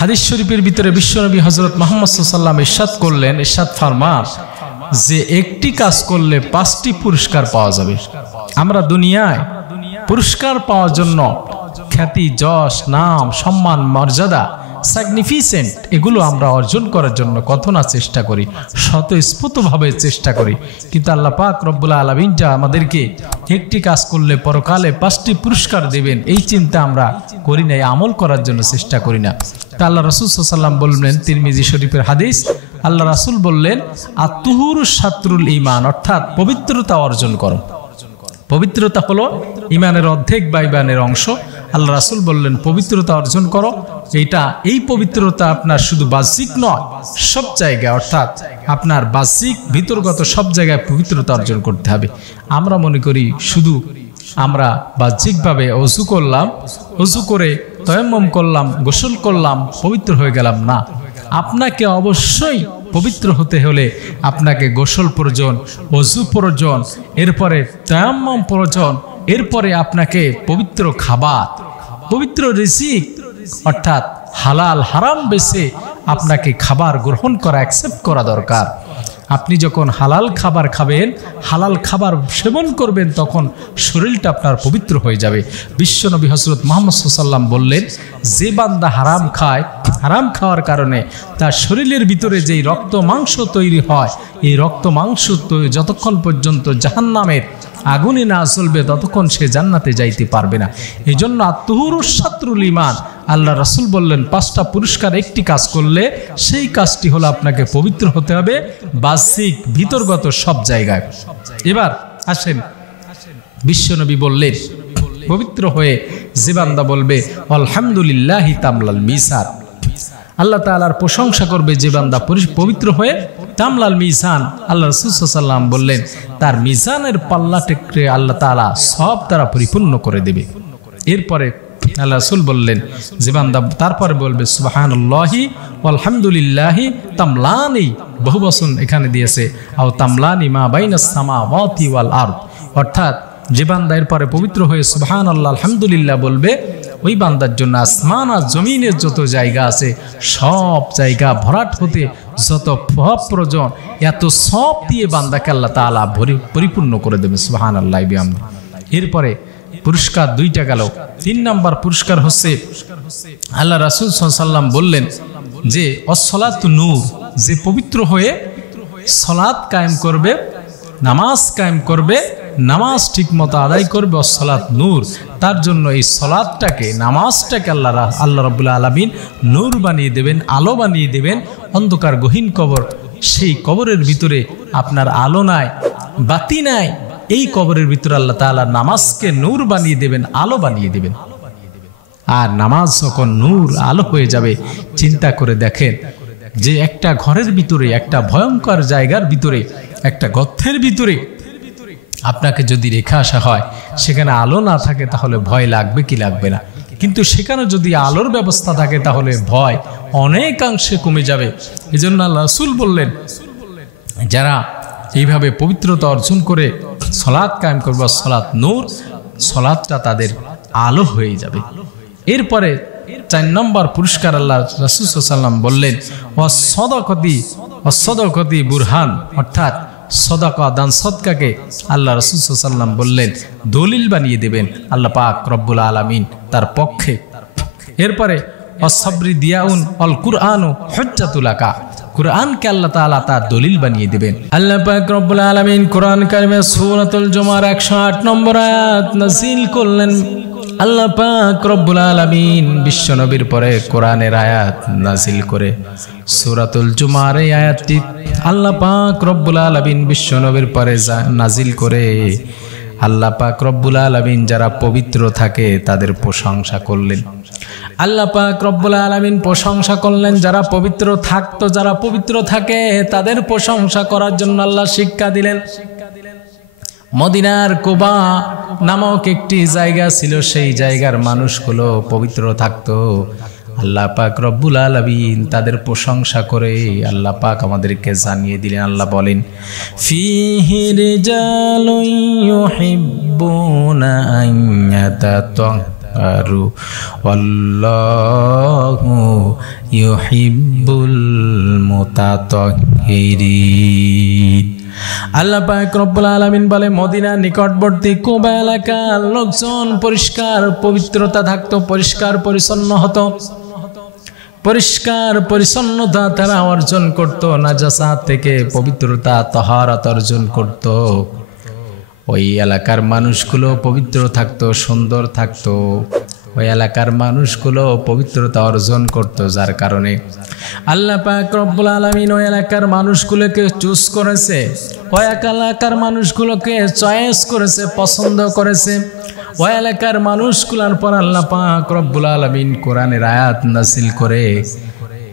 হাদিস শরীফের ভিতরে বিশ্বনবী হযরত মুহাম্মদ সাল্লাল্লাহু আলাইহি ওয়াসাল্লাম ইরশাদ করলেন, ইরশাদ ফরমান যে একটি কাজ করলে 5টি পুরস্কার পাওয়া যাবে। আমরা দুনিয়ায় পুরস্কার পাওয়ার জন্য খ্যাতি, যশ, নাম, সম্মান, মর্যাদা, ম্যাগনিফিসেন্ট এগুলো আমরা অর্জন করার জন্য কত না চেষ্টা করি, স্বতঃস্ফূর্তভাবে চেষ্টা করি, কিন্তু আল্লাহ পাক রব্বুল আলামিন আমাদেরকে একটি কাজ করলে পরকালে 5টি পুরস্কার দেবেন এই চিন্তা আমরা করি না, আমল করার জন্য চেষ্টা করি না। তা আল্লাহ রাসূল সাল্লাল্লাহু আলাইহি ওয়াসাল্লাম বললেন, তিরমিজি শরীফের হাদিস, আল্লাহ রাসূল বললেন আত-তুহুরু শাতরুল ঈমান, অর্থাৎ পবিত্রতা অর্জন করো। পবিত্রতা হলো ঈমানের অর্ধেক বা ঈমানের অংশ। আল্লাহ রাসূল বললেন পবিত্রতা অর্জন করো। এই পবিত্রতা আপনার শুধু বাহ্যিক নয়, সব জায়গায়, অর্থাৎ আপনার বাহ্যিক ভিতরগত সব জায়গায় পবিত্রতা অর্জন করতে হবে। আমরা মনে করি শুধু আমরা বাহ্যিকভাবে ওযু করলাম, ওযু করে তায়াম্মুম করলাম, গোসল করলাম, পবিত্র হয়ে গেলাম, না। আপনাকে অবশ্যই পবিত্র হতে হলে আপনাকে গোসল প্রয়োজন, ওযু প্রয়োজন, এরপরে তায়াম্মুম প্রয়োজন, এরপরে আপনাকে পবিত্র খাবার, পবিত্র রিজিক অর্থাৎ হালাল হারাম বেছে আপনাকে খাবার গ্রহণ করা, অ্যাকসেপ্ট করা দরকার। আপনি যখন হালাল খাবার খাবেন, হালাল খাবার সেবন করবেন, তখন শরীরটা আপনার পবিত্র হয়ে যাবে। বিশ্বনবী হযরত মুহাম্মদ সাল্লাল্লাহু আলাইহি ওয়াসাল্লাম বললেন, যে বান্দা হারাম খায়, হারাম খাওয়ার কারণে তার শরীরের ভিতরে যেই রক্ত মাংস তৈরি হয়, এই রক্ত মাংস যতক্ষণ পর্যন্ত জাহান্নামের আগুনে না জ্বলবে ততক্ষণ সে জান্নাতে যাইতে পারবে না। এই জন্য আত-তুহুরু শাতরুল ঈমান, আল্লাহ রাসূল বললেন 5টা পুরস্কার একটি কাজ করলে সেই কাজটি হলো আপনাকে পবিত্র হতে হবে বাহ্যিক ভিতরগত সব জায়গায়। এবার আসেন, বিশ্বনবী বললেন পবিত্র হয়ে যে বান্দা বলবে আলহামদুলিল্লাহি তামলাল মিজান, আল্লাহ তাআলার প্রশংসা করবে যে বান্দা পবিত্র হয়ে তামলাল মিজান, আল্লাহ রাসূল সাল্লাল্লাহু আলাইহি ওয়াসাল্লাম বললেন তার মিজানের পাল্লাটাকে আল্লাহ তাআলা সব দ্বারা পরিপূর্ণ করে দেবে। এরপরে আল্লাহ রাসূল বললেন যে বান্দা তারপরে বলবে সুবহানাল্লাহি আলহামদুলিল্লাহি তামলানি, বহু বচন এখানে দিয়েছে, আও তামলানি মা বাইনাস সামাওয়াতি ওয়াল আরদ, অর্থাৎ যে বান্দা এরপরে পবিত্র হয়ে সুবহানাল্লাহ আলহামদুলিল্লাহ বলবে, ওই বান্দার জন্য আসমান আর জমিনের যত জায়গা আছে সব জায়গা ভরাট হতে যত প্রয়োজন এত সব দিয়ে বান্দাকে আল্লাহ তাআলা পরিপূর্ণ করে দেবে। সুবহানাল্লাহি বিহামদি। এরপরে পুরস্কার 2টা গেল। 3 নম্বর পুরস্কার হচ্ছে আল্লাহ রাসূল সাল্লাল্লাহু আলাইহি ওয়াসাল্লাম বললেন যে অসলাতু নূর, যে পবিত্র হয়ে সালাত কায়েম করবে, নামাজ কায়েম করবে, নামাজ ঠিকমতো আদায় করবে, অসলাত নূর, তার জন্য এই সালাতটাকে, নামাজটাকে আল্লাহ রাব্বুল আলামিন নূর বানিয়ে দেবেন, আলো বানিয়ে দেবেন। অন্ধকার গহীন কবর, সেই কবরের ভিতরে আপনার আলো নাই, বাতি নাই, এই কবরের ভিতরে আল্লাহ তাআলা নামাজকে নূর বানিয়ে দেবেন, আলো বানিয়ে দেবেন। আর নামাজ যখন নূর আলো হয়ে যাবে, চিন্তা করে দেখেন যে একটা ঘরের ভিতরে, একটা ভয়ঙ্কর জায়গার ভিতরে, একটা গর্তের ভিতরে আপনাকে যদি রেখে আসা হয়, সেখানে আলো না থাকে তাহলে ভয় লাগবে কি লাগবে না? কিন্তু সেখানে যদি আলোর ব্যবস্থা থাকে তাহলে ভয় অনেকাংশে কমে যাবে। এই জন্য আল্লাহ রাসূল বললেন যারা এইভাবে পবিত্রতা অর্জন করে সালাত কায়েম করবে, সালাত নূর, সালাতটা তাদের আলো হয়ে যাবে। এরপরে 4 নম্বর পুরস্কার আল্লাহ রাসূল সাল্লাল্লাহু আলাইহি ওয়াসাল্লাম বললেন ওয়াসসাদাকাতি বুরহান, অর্থাৎ সদাকা, দান সদকাকে আল্লাহ রাসূল সাল্লাল্লাহু আলাইহি ওয়াসাল্লাম বললেন দলিল বানিয়ে দেবেন আল্লাহ পাক রব্বুল আলামিন তার পক্ষে। এরপরে ওয়াসসাবরি দিয়াউন আল কুরআনু হুজ্জাতুল লাকা, কুরআনকে আল্লাহ তাআলা তার দলিল বানিয়ে দেবেন। আল্লাহ পাক রব্বুল আলামিন কোরআন কারিমে সূরাতুল জুমার 108 নম্বর আয়াত নাযিল করলেন। আল্লাহ পাক রব্বুল আলামিন বিশ্বনবীর পরে কোরআনের আয়াত নাযিল করে সূরাতুল জুমার এই আয়াতটি আল্লাহ পাক রব্বুল আলামিন বিশ্বনবীর পরে নাযিল করে আল্লাহ পাক রব্বুল আলামিন যারা পবিত্র থাকে তাদের প্রশংসা করলেন। আল্লাহ পাক রব্বুল আলামিন প্রশংসা করলেন যারা পবিত্র থাকতো, যারা পবিত্র থাকে তাদের প্রশংসা করার জন্য আল্লাহ শিক্ষা দিলেন। মদিনার কুবা নামক একটি জায়গা ছিল, সেই জায়গার মানুষগুলো পবিত্র থাকতো। আল্লাহ পাক রব্বুল আলামিন তাদের প্রশংসা করে আল্লাহ পাক আমাদেরকে জানিয়ে দিলেন। আল্লাহ বলেন ফিহি রিজালুন ইউহিব্বুনা আন ইয়াতাতাহহারু তাতাহহারু ওয়াল্লাহু ইউহিব্বুল মুতাতাহহিরিন। আল্লাহ পাক রব্বুল আলামিন বলে মদিনার নিকটবর্তী কুবা এলাকার লোকজন পরিষ্কার পবিত্রতা থাকতো, পরিষ্কার পরিচ্ছন্ন হতো, পরিষ্কার পরিচ্ছন্নতা তারা অর্জন করত, নাজাসাত থেকে পবিত্রতা তাহারাত অর্জন করত। ওই এলাকার মানুষগুলো পবিত্র থাকতো, সুন্দর থাকতো, ওই এলাকার মানুষগুলো পবিত্রতা অর্জন করত, যার কারণে আল্লাহ পাক রব্বুল আলামিন ওই এলাকার মানুষগুলোকে চুজ করেছে, ওই এলাকার মানুষগুলোকে চয়েস করেছে, পছন্দ করেছে। ওই এলাকার মানুষগুলোর পর আল্লাহ পাক রব্বুল আলামিন কোরআনের আয়াত নাযিল করে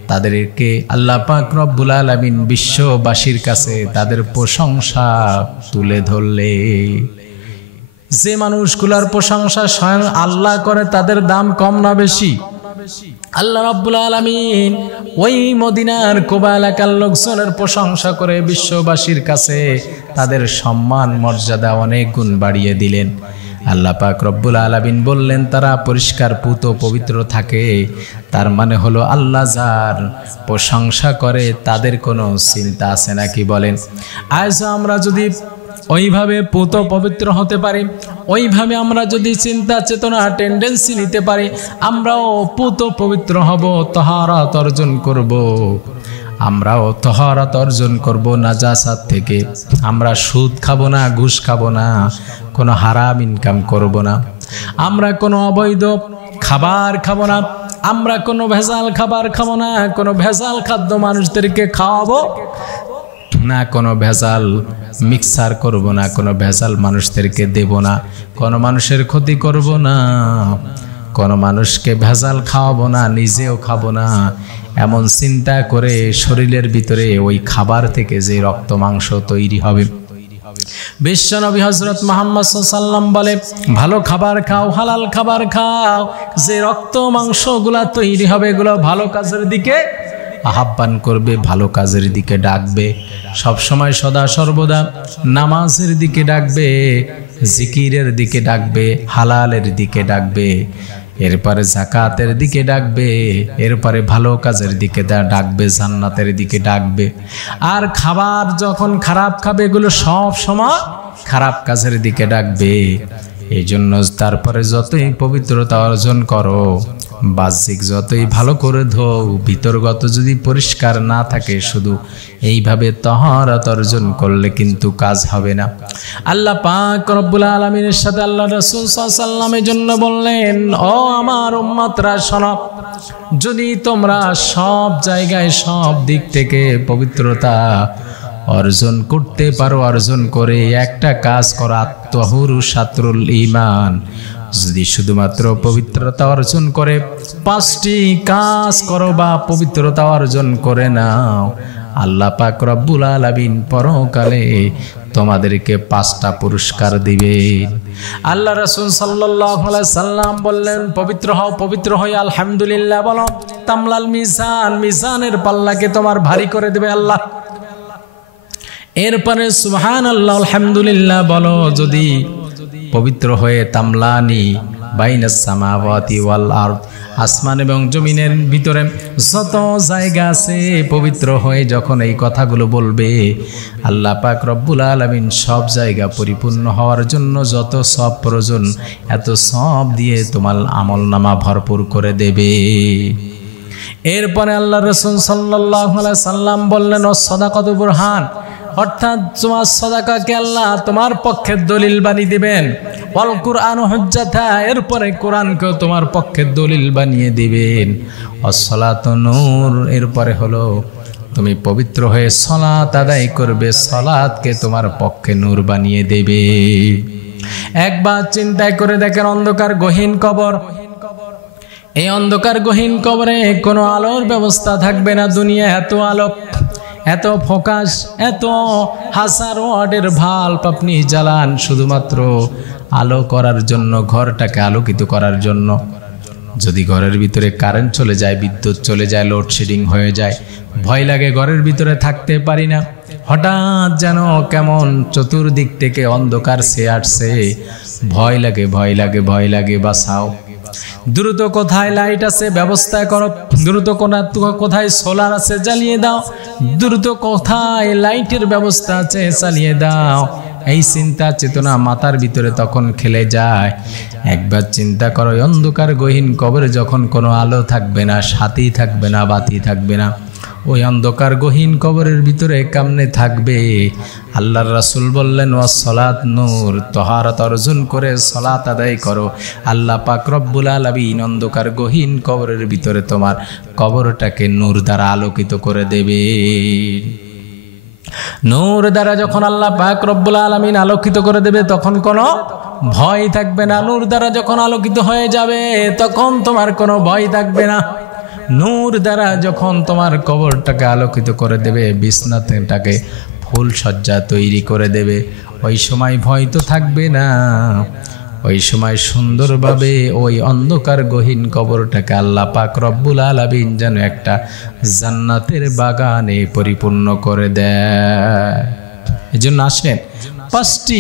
তাদেরকে আল্লাহ পাক রব্বুল আলামিন বিশ্ববাসীর কাছে তাদের প্রশংসা তুলে ধরলে। যে মানুষগুলোর প্রশংসা স্বয়ং আল্লাহ করে তাদের দাম কম না বেশি? আল্লাহ রাব্বুল আলামিন ওই মদিনার কুবা এলাকার লোকজনের প্রশংসা করে বিশ্ববাসীর কাছে তাদের সম্মান মর্যাদা অনেক গুণ বাড়িয়ে দিলেন। আল্লাহ পাক রব্বুল আলামিন বললেন তারা পরিষ্কার পুত পবিত্র থাকে, তার মানে হলো আল্লাহ যার প্রশংসা করে তাদের কোনো চিন্তা আছে নাকি বলেন? আজ আমরা যদি ওইভাবে পুত পবিত্র হতে পারি, ওইভাবে আমরা যদি চিন্তা চেতনা টেন্ডেন্সি নিতে পারি, আমরাও পুত পবিত্র হব, তাহারাত অর্জন করব, আমরাও তাহারাত অর্জন করব নাজাসাত থেকে। আমরা সুদ খাবো না, ঘুষ খাবো না, কোনো হারাম ইনকাম করব না, আমরা কোনো অবৈধ খাবার খাবো না, আমরা কোনো ভেজাল খাবার খাবো না, কোনো ভেজাল খাদ্য মানুষদেরকে খাওয়াবো না, কোনো ভেজাল মিক্সার করব না, কোনো ভেজাল মানুষদেরকে দেব না, কোনো মানুষের ক্ষতি করব না, কোনো মানুষকে ভেজাল খাওয়াবো না, নিজেও খাবো না। এমন চিন্তা করে শরীরের ভিতরে ওই খাবার থেকে যে রক্ত মাংস তৈরি হবে, বিশ্বনবী হযরত মুহাম্মদ সাল্লাল্লাহু আলাইহি ওয়াসাল্লাম বলে ভালো খাবার খাও, হালাল খাবার খাও, যে রক্ত মাংসগুলা তৈরি হবে এগুলো ভালো কাজের দিকে আহ্বান করবে, ভালো কাজের দিকে ডাকবে, সব সময় সদা সর্বদা নামাজের দিকে ডাকবে, জিকিরের দিকে ডাকবে, হালালের দিকে ডাকবে, এরপরে যাকাতের দিকে ডাকবে, এরপরে ভালো কাজের দিকে ডাকবে, জান্নাতের দিকে ডাকবে। আর খাবার যখন খারাপ খাবে এগুলো সব সময় খারাপ কাজের দিকে ডাকবে। এই জন্য তারপরে যতই পবিত্রতা অর্জন করো, বাহ্যিক যতই ভালো করে ধোও, ভিতরগত যদি পরিষ্কার না থাকে, শুধু এইভাবে তাহারাত অর্জন করলে কিন্তু কাজ হবে না। আল্লাহ পাক রব্বুল আলামিনের সাথে আল্লাহ রাসূল সাল্লাল্লাহু আলাইহি ওয়াসাল্লামের জন্য বললেন, ও আমার উম্মতরা শোনো, যদি তোমরা সব জায়গায় সব দিক থেকে পবিত্রতা অর্জন করতে পারো, অর্জন করে একটা কাজ করো, আত-তাহুরু শাতরুল ঈমান, যদি শুধুমাত্র পবিত্রতা অর্জন করে 5টি কাজ করো বা পবিত্রতা অর্জন করে নাও, আল্লাহ পাক রব্বুল আলামিন পরকালে তোমাদেরকে 5টা পুরস্কার দিবেন। আল্লাহ রাসূল সাল্লাল্লাহু আলাইহি সাল্লাম বললেন, পবিত্র হও, পবিত্র হই আলহামদুলিল্লাহ বলো, তামলাল মিজান, মিজানের পাল্লাকে তোমার ভারী করে দেবে আল্লাহ। এরপরে সুবহানাল্লাহ আলহামদুলিল্লাহ বলো, যদি পবিত্র হয়ে তামলানি বাইনাস সামাওয়াতি ওয়াল আরদ, আসমান এবং জমিনের ভিতরে যত জায়গা আছে, পবিত্র হয়ে যখন এই কথাগুলো বলবে, আল্লাহ পাক রব্বুল আলামিন সব জায়গা পরিপূর্ণ হওয়ার জন্য যত সব প্রয়োজন এত সব দিয়ে তোমার আমলনামা ভরপুর করে দেবে। এরপরে আল্লাহ রাসূল সাল্লাল্লাহু আলাইহি সাল্লাম বললেন, ও সাদাকাতু বুরহান, অর্থাৎ তোমার সাদাকাকে আল্লাহ তোমার পক্ষে দলিল বানিয়ে দিবেন। ওয়াল কুরআন হুজ্জাতা, এরপরে কোরআনকেও তোমার পক্ষে দলিল বানিয়ে দিবেন। ওয়াসসালাতু নূর, এরপরে হলো তুমি পবিত্র হয়ে সালাত আদায় করবে, সালাতকে তোমার পক্ষে নূর বানিয়ে দেবে। একবার চিন্তা করে দেখেন, অন্ধকার গহীন কবর, এই অন্ধকার গহীন কবরে কোনো আলোর ব্যবস্থা থাকবে না। দুনিয়া এত আলো, এত ফোকাস, এত হাজার ওয়াটের ভাল্ব আপনি জ্বালান শুধুমাত্র আলো করার জন্য, ঘরটাকে আলোকিত করার জন্য। যদি ঘরের ভিতরে কারেন্ট চলে যায়, বিদ্যুৎ চলে যায়, লোডশেডিং হয়ে যায়, ভয় লাগে, ঘরের ভিতরে থাকতে পারি না। হঠাৎ যেন কেমন চতুর্দিক থেকে অন্ধকার সে আসছে, ভয় লাগে, ভয় লাগে, ভয় লাগে, বাঁচাও। দ্রুত কোথায় লাইট আছে ব্যবস্থা করো, দ্রুত কোথায় সোলার আছে জ্বালিয়ে দাও, দ্রুত কোথায় লাইটের ব্যবস্থা আছে চালিয়ে দাও। এই চিন্তা চেতনা মাথার ভিতরে তখন খেলে যায়। একবার চিন্তা করো, অন্ধকার গহীন কবরে যখন কোনো আলো থাকবে না, সাথী থাকবে না, বাতি থাকবে না, ওই অন্ধকার গহীন কবরের ভিতরে কেমনে থাকবে? আল্লাহর রাসূল বললেন, ওয়াস সালাত নূর, তাহারাত অর্জন করে সালাত আদায় করো। আল্লাহ পাক রব্বুল আলামিন অন্ধকার গহীন কবরের ভিতরে তোমার কবরটাকে নূর দ্বারা আলোকিত করে দেবে। নূর দ্বারা যখন আল্লাহ পাক রব্বুল আলামিন আলোকিত করে দেবে তখন কোনো ভয় থাকবে না। নূর দ্বারা যখন আলোকিত হয়ে যাবে তখন তোমার কোনো ভয় থাকবে না। নূর দ্বারা যখন তোমার কবরটাকে আলোকিত করে দেবে, বিছনাটাকে ফুল সজ্জা তৈরি করে দেবে, ওই সময় ভয় তো থাকবে না। ওই সময় সুন্দরভাবে ওই অন্ধকার গহীন কবরটাকে আল্লাহ পাক রব্বুল আলামিন যেন একটা জান্নাতের বাগানে পরিপূর্ণ করে দেয়। এজন্য আসেন 5টি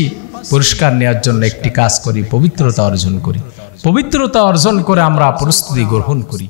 পুরস্কার নেওয়ার জন্য একটি কাজ করি, পবিত্রতা অর্জন করি। পবিত্রতা অর্জন করে আমরা প্রস্তুতি গ্রহণ করি।